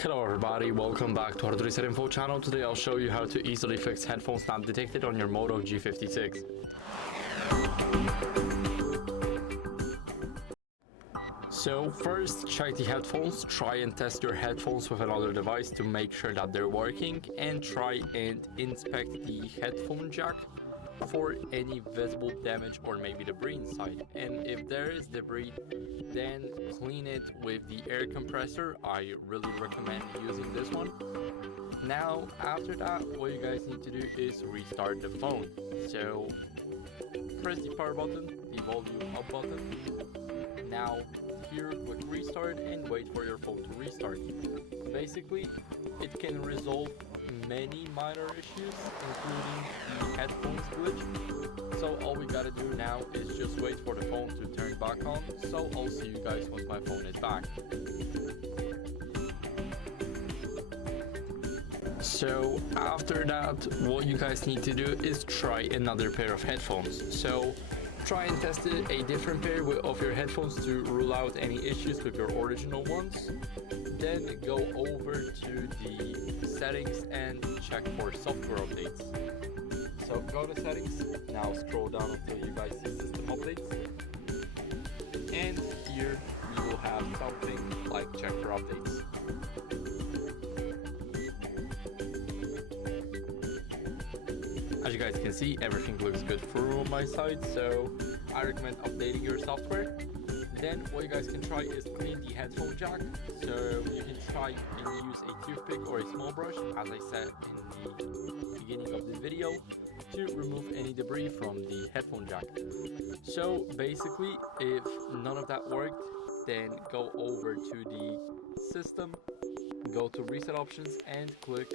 Hello everybody, welcome back to HardReset.Info channel. Today I'll show you how to easily fix headphones not detected on your Moto G56. So first, check the headphones. Try and test your headphones with another device to make sure that they're working, and try and inspect the headphone jack for any visible damage or maybe debris inside. And if there is debris, then clean it with the air compressor. I really recommend using this one. Now after that, what you guys need to do is restart the phone. So press the power button, the volume up button. Now here, click restart and wait for your phone to restart. Basically, it can resolve many minor issues, including the headphones glitch. So all we gotta do now is just wait for the phone to turn back on. So I'll see you guys once my phone is back. So after that, what you guys need to do is try another pair of headphones. So try and test a different pair of your headphones to rule out any issues with your original ones. Then go over to the settings and check for software updates. So go to settings, now scroll down until you guys see system updates, and here you will have something like check for updates. As you guys can see, everything looks good through on my side, so I recommend updating your software. Then what you guys can try is clean the headphone jack. So you can try and use a toothpick or a small brush, as I said in the beginning of the video, to remove any debris from the headphone jack. So basically, if none of that worked, then go over to the system, go to reset options and click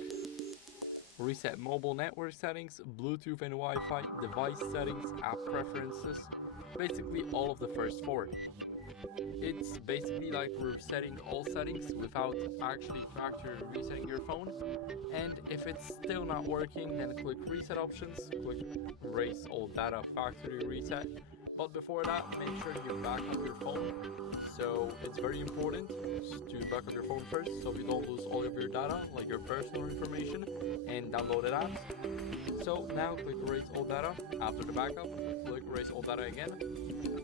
reset mobile network settings, Bluetooth and Wi-Fi, device settings, app preferences, basically all of the first four. It's basically like resetting all settings without actually factory resetting your phone. And if it's still not working, then click reset options, click erase all data factory reset. But before that, make sure you back up your phone. So it's very important to back up your phone first, so you don't lose all of your data, like your personal information and downloaded apps. So now click erase all data. After the backup, click erase all data again.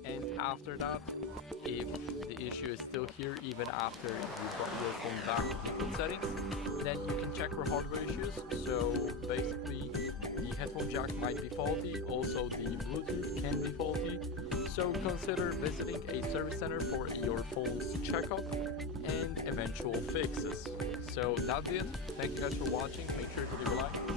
And after that, if the issue is still here even after you got your phone back to default settings, then you can check for hardware issues. So basically, the headphone jack might be faulty, also the Bluetooth can be faulty. So consider visiting a service center for your phone's checkup and eventual fixes. So that's it. Thank you guys for watching. Make sure to leave a like.